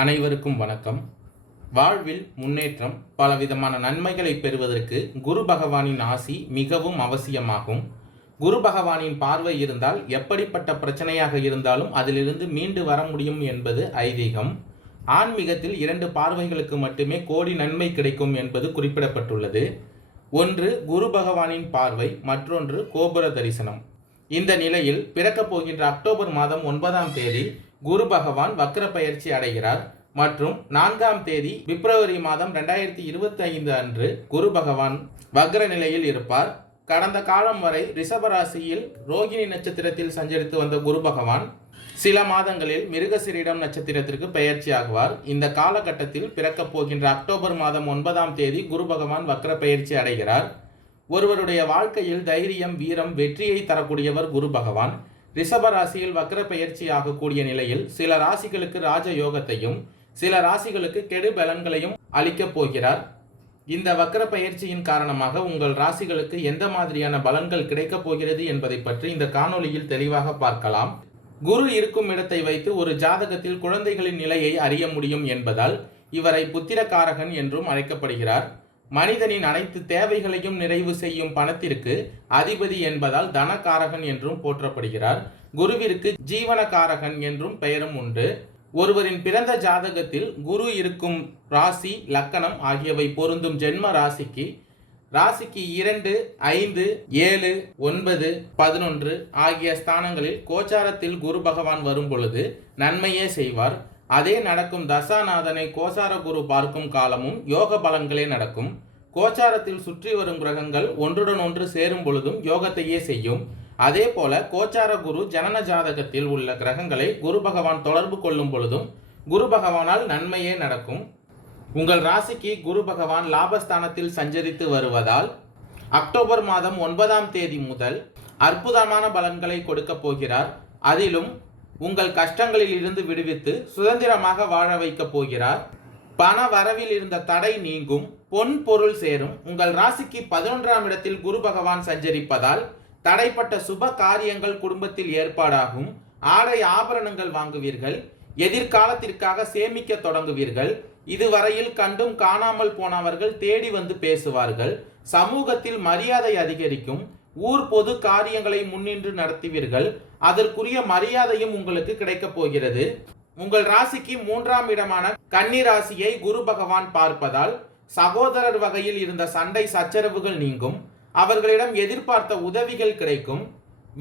அனைவருக்கும் வணக்கம். வாழ்வில் முன்னேற்றம் பலவிதமான நன்மைகளை பெறுவதற்கு குரு பகவானின் ஆசி மிகவும் அவசியமாகும். குரு பகவானின் பார்வை இருந்தால் எப்படிப்பட்ட பிரச்சனையாக இருந்தாலும் அதிலிருந்து மீண்டு வர முடியும் என்பது ஐதீகம். ஆன்மீகத்தில் இரண்டு பார்வைகளுக்கு மட்டுமே கோடி நன்மை கிடைக்கும் என்பது குறிப்பிடப்பட்டுள்ளது. ஒன்று குரு பகவானின் பார்வை மற்றொன்று கோபுர தரிசனம். இந்த நிலையில் பிறக்கப் போகின்ற அக்டோபர் மாதம் ஒன்பதாம் தேதி குரு பகவான் வக்ர பயிற்சி அடைகிறார். மற்றும் நான்காம் தேதி பிப்ரவரி மாதம் ரெண்டாயிரத்தி இருபத்தி ஐந்து அன்று குரு பகவான் வக்ர நிலையில் இருப்பார். கடந்த காலம் வரை ரிஷபராசியில் ரோகிணி நட்சத்திரத்தில் சஞ்சரித்து வந்த குரு பகவான் சில மாதங்களில் மிருகசிரிடம் நட்சத்திரத்திற்கு பெயர்ச்சி ஆகுவார். இந்த காலகட்டத்தில் பிறக்கப் போகின்ற அக்டோபர் மாதம் ஒன்பதாம் தேதி குரு பகவான் வக்ர பயிற்சி அடைகிறார். ஒருவருடைய வாழ்க்கையில் தைரியம் வீரம் வெற்றியை தரக்கூடியவர் குரு பகவான். ரிஷப ராசியில் வக்ர பெயர்ச்சியாகக்கூடிய நிலையில் சில ராசிகளுக்கு ராஜ யோகத்தையும் சில ராசிகளுக்கு கெடு பலன்களையும் அளிக்கப் போகிறார். இந்த வக்கர பயிற்சியின் காரணமாக உங்கள் ராசிகளுக்கு எந்த மாதிரியான பலன்கள் கிடைக்கப் போகிறது என்பதை பற்றி இந்த காணொளியில் தெளிவாக பார்க்கலாம். குரு இருக்கும் இடத்தை வைத்து ஒரு ஜாதகத்தில் குழந்தைகளின் நிலையை அறிய முடியும் என்பதால் இவரை புத்திரகாரகன் என்றும் அழைக்கப்படுகிறார். மனிதனின் அனைத்து தேவைகளையும் நிறைவு செய்யும் பணத்திற்கு அதிபதி என்பதால் தனகாரகன் என்றும் போற்றப்படுகிறார். குருவிற்கு ஜீவனகாரகன் என்றும் பெயரும் உண்டு. ஒருவரின் பிறந்த ஜாதகத்தில் குரு இருக்கும் ராசி லக்கணம் ஆகியவை பொருந்தும் ஜென்ம ராசிக்கு ராசிக்கு இரண்டு ஐந்து ஏழு ஒன்பது பதினொன்று ஆகிய ஸ்தானங்களில் கோச்சாரத்தில் குரு பகவான் வரும் பொழுது நன்மையே செய்வார். அதே நடக்கும் தசாநாதனை கோசார குரு பார்க்கும் காலமும் யோக பலன்களே நடக்கும். கோச்சாரத்தில் சுற்றி வரும் கிரகங்கள் ஒன்றுடன் ஒன்று சேரும் பொழுதும் யோகத்தையே செய்யும். அதே போல கோச்சார குரு ஜனன ஜாதகத்தில் உள்ள கிரகங்களை குரு பகவான் தொடர்பு கொள்ளும் பொழுதும் குரு பகவானால் நன்மையே நடக்கும். உங்கள் ராசிக்கு குரு பகவான் லாபஸ்தானத்தில் சஞ்சரித்து வருவதால் அக்டோபர் மாதம் ஒன்பதாம் தேதி முதல் அற்புதமான பலன்களை கொடுக்க போகிறார். அதிலும் உங்கள் கஷ்டங்களில் இருந்து விடுவித்து சுதந்திரமாக வாழ வைக்கப் போகிறார். பண வரவில் இருந்த தடை நீங்கும். பொன் பொருள் சேரும். உங்கள் ராசிக்கு பதினொன்றாம் இடத்தில் குரு பகவான் சஞ்சரிப்பதால் தடைப்பட்ட சுப காரியங்கள் குடும்பத்தில் ஏற்பாடாகும். ஆடை ஆபரணங்கள் வாங்குவீர்கள். எதிர்காலத்திற்காக சேமிக்க தொடங்குவீர்கள். இதுவரையில் கண்டும் காணாமல் போனவர்கள் தேடி வந்து பேசுவார்கள். சமூகத்தில் மரியாதை அதிகரிக்கும். ஊர் பொது காரியங்களை முன்னின்று நடத்துவீர்கள். அதற்குரிய மரியாதையும் உங்களுக்கு கிடைக்கப் போகிறது. உங்கள் ராசிக்கு மூன்றாம் இடமான கன்னி ராசியை குரு பகவான் பார்ப்பதால் சகோதரர் வகையில் இருந்த சண்டை சச்சரவுகள் நீங்கும். அவர்களிடம் எதிர்பார்த்த உதவிகள் கிடைக்கும்.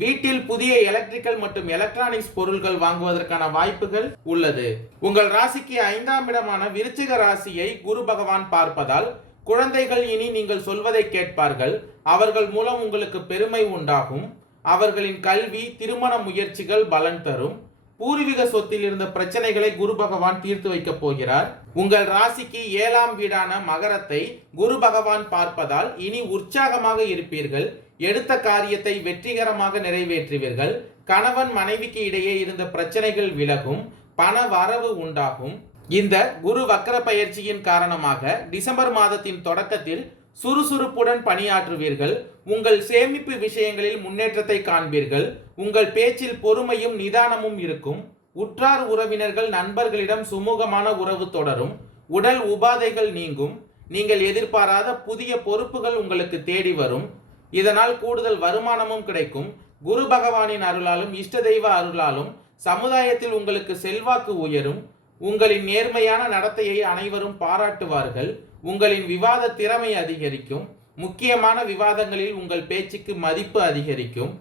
வீட்டில் புதிய எலக்ட்ரிக்கல் மற்றும் எலக்ட்ரானிக்ஸ் பொருட்கள் வாங்குவதற்கான வாய்ப்புகள் உள்ளது. உங்கள் ராசிக்கு ஐந்தாம் இடமான விருச்சிக ராசியை குரு பகவான் பார்ப்பதால் குழந்தைகள் இனி நீங்கள் சொல்வதை கேட்பார்கள். அவர்கள் மூலம் உங்களுக்கு பெருமை உண்டாகும். அவர்களின் கல்வி திருமண முயற்சிகள் பலன் தரும். பூர்வீக சொத்தில் இருந்த பிரச்சனைகளை குரு பகவான் தீர்த்து வைக்கப் போகிறார். உங்கள் ராசிக்கு ஏழாம் வீடான மகரத்தை குரு பகவான் பார்ப்பதால் இனி உற்சாகமாக இருப்பீர்கள். எடுத்த காரியத்தை வெற்றிகரமாக நிறைவேற்றுவீர்கள். கணவன் மனைவிக்கு இடையே இருந்த பிரச்சனைகள் விலகும். பண வரவு உண்டாகும். இந்த குரு வக்கர பயிற்சியின் காரணமாக டிசம்பர் மாதத்தின் தொடக்கத்தில் சுறுசுறுப்புடன் பணியாற்றுவீர்கள். உங்கள் சேமிப்பு விஷயங்களில் முன்னேற்றத்தை காண்பீர்கள். உங்கள் பேச்சில் பொறுமையும் நிதானமும் இருக்கும். உற்றார் உறவினர்கள் நண்பர்களிடம் சுமூகமான உறவு தொடரும். உடல் உபாதைகள் நீங்கும். நீங்கள் எதிர்பாராத புதிய பொறுப்புகள் உங்களுக்கு தேடி வரும். இதனால் கூடுதல் வருமானமும் கிடைக்கும். குரு பகவானின் அருளாலும் இஷ்ட தெய்வ அருளாலும் சமுதாயத்தில் உங்களுக்கு செல்வாக்கு உயரும். உங்களின் நேர்மையான நடத்தையை அனைவரும் பாராட்டுவார்கள். உங்களின் விவாத திறமை அதிகரிக்கும். முக்கியமான விவாதங்களில் உங்கள் பேச்சுக்கு மதிப்பு அதிகரிக்கும்.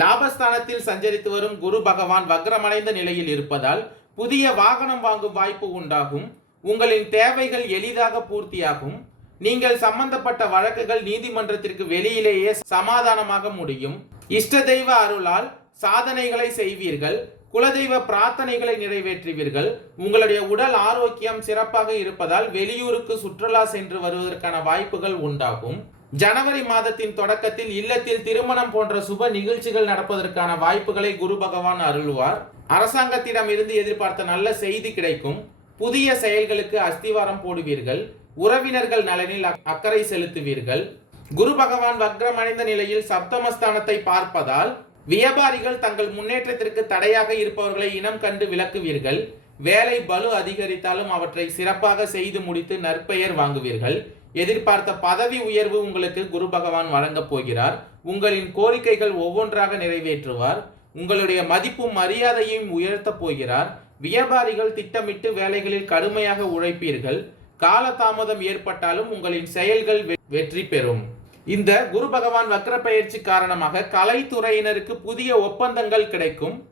லாபஸ்தானத்தில் சஞ்சரித்து வரும் குரு பகவான் வக்ரமடைந்த நிலையில் இருப்பதால் புதிய வாகனம் வாங்கும் வாய்ப்பு உண்டாகும். உங்களின் தேவைகள் எளிதாக பூர்த்தியாகும். நீங்கள் சம்பந்தப்பட்ட வழக்குகள் நீதிமன்றத்திற்கு வெளியிலேயே சமாதானமாக முடியும். இஷ்ட தெய்வ அருளால் சாதனைகளை செய்வீர்கள். குலதெய்வ பிரார்த்தனைகளை நிறைவேற்றுவீர்கள். உங்களுடைய உடல் ஆரோக்கியம் சிறப்பாக இருப்பதால் வெளியூருக்கு சுற்றுலா சென்று வருவதற்கான வாய்ப்புகள் உண்டாகும். ஜனவரி மாதத்தின் தொடக்கத்தில் இல்லத்தில் திருமணம் போன்ற சுப நிகழ்ச்சிகள் நடப்பதற்கான வாய்ப்புகளை குரு பகவான் அருள்வார். அரசாங்கத்திடம் இருந்து எதிர்பார்த்த நல்ல செய்தி கிடைக்கும். புதிய செயல்களுக்கு அஸ்திவாரம் போடுவீர்கள். உறவினர்கள் நலனில் அக்- அக்கறை செலுத்துவீர்கள். குரு பகவான் வக்ரமடைந்த நிலையில் சப்தமஸ்தானத்தை பார்ப்பதால் வியாபாரிகள் தங்கள் முன்னேற்றத்திற்கு தடையாக இருப்பவர்களை இனம் கண்டு விளக்குவீர்கள். வேலை பலு அதிகரித்தாலும் அவற்றை சிறப்பாக செய்து முடித்து நற்பெயர் வாங்குவீர்கள். எதிர்பார்த்த பதவி உயர்வு உங்களுக்கு குரு பகவான் வழங்கப் போகிறார். உங்களின் கோரிக்கைகள் ஒவ்வொன்றாக நிறைவேற்றுவார். உங்களுடைய மதிப்பும் மரியாதையும் உயர்த்தப் போகிறார். வியாபாரிகள் திட்டமிட்டு வேலைகளில் கடுமையாக உழைப்பீர்கள். காலதாமதம் ஏற்பட்டாலும் உங்களின் செயல்கள் வெ- வெற்றி பெறும். இந்த குரு பகவான் வக்ர பயிற்சி காரணமாக கலைத்துறையினருக்கு புதிய ஒப்பந்தங்கள் கிடைக்கும்.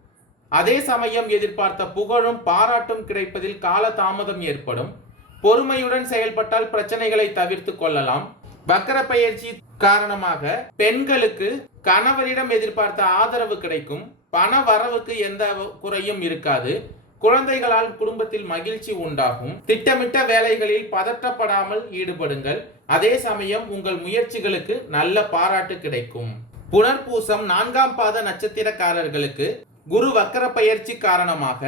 அதே சமயம் எதிர்பார்த்த புகழும் பாராட்டும் கிடைப்பதில் காலதாமதம் ஏற்படும். பொறுமையுடன் செயல்பட்டால் பிரச்சனைகளை தவிர்த்து கொள்ளலாம். வக்கர பயிற்சி காரணமாக பெண்களுக்கு கணவரிடம் எதிர்பார்த்த ஆதரவு கிடைக்கும். பண வரவுக்கு எந்த குறையும் இருக்காது. குழந்தைகளால் குடும்பத்தில் மகிழ்ச்சி உண்டாகும். திட்டமிட்ட வேலைகளில் பதற்றப்படாமல் ஈடுபடுங்கள். அதே சமயம் உங்கள் முயற்சிகளுக்கு நல்ல பாராட்டு கிடைக்கும். புனர்பூசம் நான்காம் பாத நட்சத்திரக்காரர்களுக்கு குரு வக்கர பயிற்சி காரணமாக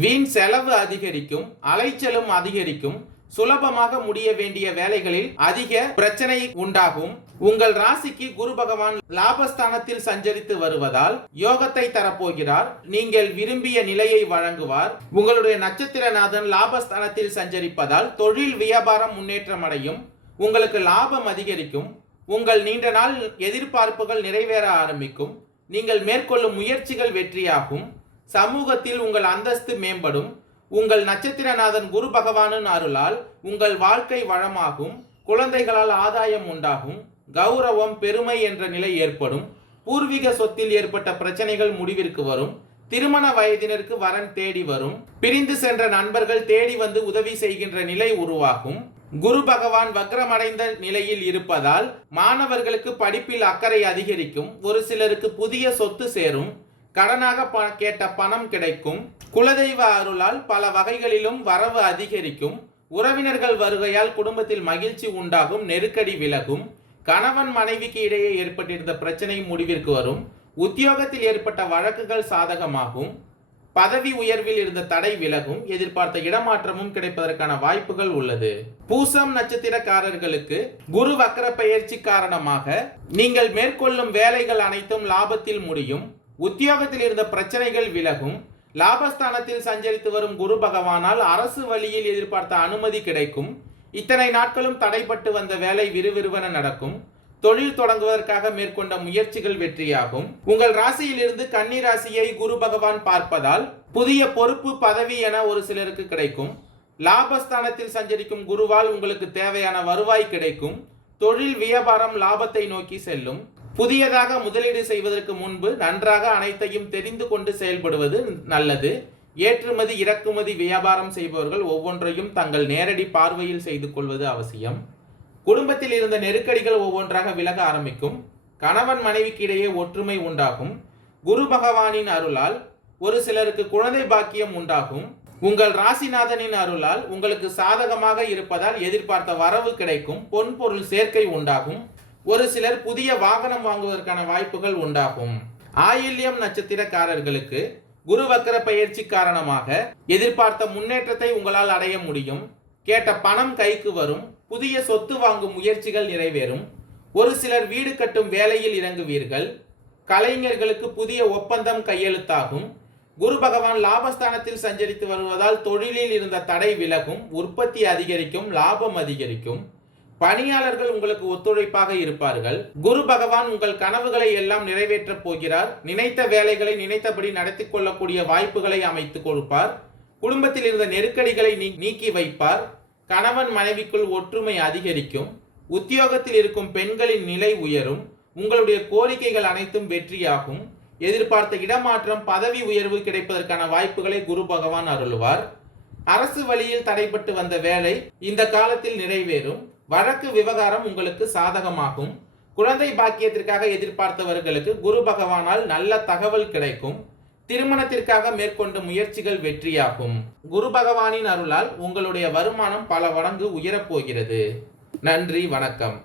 வீண் செலவு அதிகரிக்கும் அலைச்சலும் அதிகரிக்கும் சுலபமாக முடிய வேண்டிய வேலைகளில் அதிக பிரச்சனை உண்டாகும். உங்கள் ராசிக்கு குரு பகவான் லாபஸ்தானத்தில் சஞ்சரித்து வருவதால் யோகத்தை தரப்போகிறார். நீங்கள் விரும்பிய நிலையை வழங்குவார். உங்களுடைய நட்சத்திரநாதன் லாபஸ்தானத்தில் சஞ்சரிப்பதால் தொழில் வியாபாரம் முன்னேற்றம் அடையும் உங்களுக்கு லாபம் அதிகரிக்கும். உங்கள் நீண்ட நாள் எதிர்பார்ப்புகள் நிறைவேற ஆரம்பிக்கும். நீங்கள் மேற்கொள்ளும் முயற்சிகள் வெற்றியாகும். சமூகத்தில் உங்கள் அந்தஸ்து மேம்படும். உங்கள் நட்சத்திரநாதன் குரு பகவானின் அருளால் உங்கள் வாழ்க்கை வளமாகும். குழந்தைகளால் ஆதாயம் உண்டாகும். கௌரவம் பெருமை என்ற நிலை ஏற்படும். பூர்வீக சொத்தில் ஏற்பட்ட பிரச்சனைகள் முடிவிற்கு வரும். திருமண வயதினருக்கு வரன் தேடி வரும். பிரிந்து சென்ற நண்பர்கள் தேடி வந்து உதவி செய்கின்ற நிலை உருவாகும். குரு பகவான் வக்ரமடைந்த நிலையில் இருப்பதால் மாணவர்களுக்கு படிப்பில் அக்கறை அதிகரிக்கும். ஒரு சிலருக்கு புதிய சொத்து சேரும். கடனாக ப- கேட்ட பணம் கிடைக்கும். குலதெய்வ அருளால் பல வகைகளிலும் வரவு அதிகரிக்கும். உறவினர்கள் வருகையால் குடும்பத்தில் மகிழ்ச்சி உண்டாகும். நெருக்கடி விலகும். கணவன் மனைவிக்கு இடையே ஏற்பட்டிருந்த பிரச்சனை முடிவிற்கு வரும். உத்தியோகத்தில் ஏற்பட்ட வழக்குகள் சாதகமாகும். பதவி உயர்வில் இருந்த தடை விலகும். எதிர்பார்த்த இடமாற்றமும் கிடைப்பதற்கான வாய்ப்புகள் உள்ளது. பூசம் நட்சத்திரக்காரர்களுக்கு குரு வக்கர பெயர்ச்சி காரணமாக நீங்கள் மேற்கொள்ளும் வேலைகள் அனைத்தும் லாபத்தில் முடியும். உத்தியோகத்தில் இருந்த பிரச்சனைகள் விலகும். லாபஸ்தானத்தில் சஞ்சரித்து வரும் குரு பகவானால் அரசு வழியில் எதிர்பார்த்த அனுமதி கிடைக்கும். இத்தனை நாட்களும் தடைப்பட்டு வந்த வேலை விறுவிறுவென நடக்கும். தொழில் தொடங்குவதற்காக மேற்கொண்ட முயற்சிகள் வெற்றியாகும். உங்கள் ராசியிலிருந்து கன்னி ராசியை குரு பகவான் பார்ப்பதால் புதிய பொறுப்பு பதவி என ஒரு சிலருக்கு கிடைக்கும். லாபஸ்தானத்தில் சஞ்சரிக்கும் குருவால் உங்களுக்கு தேவையான வருவாய் கிடைக்கும். தொழில் வியாபாரம் லாபத்தை நோக்கி செல்லும். புதியதாக முதலீடு செய்வதற்கு முன்பு நன்றாக அனைத்தையும் தெரிந்து கொண்டு செயல்படுவது நல்லது. ஏற்றுமதி இறக்குமதி வியாபாரம் செய்பவர்கள் ஒவ்வொன்றையும் தங்கள் நேரடி பார்வையில் செய்து கொள்வது அவசியம். குடும்பத்தில் இருந்த நெருக்கடிகள் ஒவ்வொன்றாக விலக ஆரம்பிக்கும். கணவன் மனைவிக்கு இடையே ஒற்றுமை உண்டாகும். குரு பகவானின் அருளால் ஒரு சிலருக்கு குழந்தை பாக்கியம் உண்டாகும். உங்கள் ராசிநாதனின் அருளால் உங்களுக்கு சாதகமாக இருப்பதால் எதிர்பார்த்த வரவு கிடைக்கும். பொன் பொருள் சேர்க்கை உண்டாகும். ஒரு சிலர் புதிய வாகனம் வாங்குவதற்கான வாய்ப்புகள் உண்டாகும். ஆயில்யம் நட்சத்திரக்காரர்களுக்கு குரு வக்கர பயிற்சி காரணமாக எதிர்பார்த்த முன்னேற்றத்தை உங்களால் அடைய முடியும். கேட்ட பணம் கைக்கு வரும் புதிய சொத்து வாங்கும் முயற்சிகள் நிறைவேறும். ஒரு சிலர் வீடு கட்டும் வேலையில் இறங்குவீர்கள். கலைஞர்களுக்கு புதிய ஒப்பந்தம் கையெழுத்தாகும். குரு பகவான் லாபஸ்தானத்தில் சஞ்சரித்து வருவதால் தொழிலில் இருந்த தடை விலகும் உற்பத்தி அதிகரிக்கும் லாபம் அதிகரிக்கும். பணியாளர்கள் உங்களுக்கு ஒத்துழைப்பாக இருப்பார்கள். குரு பகவான் உங்கள் கனவுகளை எல்லாம் நிறைவேற்றப் போகிறார். நினைத்த வேலைகளை நினைத்தபடி நடத்தி கொள்ளக்கூடிய வாய்ப்புகளை அமைத்து கொடுப்பார். குடும்பத்தில் இருந்த நெருக்கடிகளை நீ- நீக்கி வைப்பார். கணவன் மனைவிக்குள் ஒற்றுமை அதிகரிக்கும். உத்தியோகத்தில் இருக்கும் பெண்களின் நிலை உயரும். உங்களுடைய கோரிக்கைகள் அனைத்தும் வெற்றியாகும். எதிர்பார்த்த இடமாற்றம் பதவி உயர்வு கிடைப்பதற்கான வாய்ப்புகளை குரு பகவான் அருளுவார். அரசு வழியில் தடைப்பட்டு வந்த வேலை இந்த காலத்தில் நிறைவேறும். வழக்கு விவகாரம் உங்களுக்கு சாதகமாகும். குழந்தை பாக்கியத்திற்காக எதிர்பார்த்தவர்களுக்கு குரு பகவானால் நல்ல தகவல் கிடைக்கும். திருமணத்திற்காக மேற்கொண்ட முயற்சிகள் வெற்றியாகும். குரு பகவானின் அருளால் உங்களுடைய வருமானம் பல மடங்கு உயரப் போகிறது. நன்றி வணக்கம்.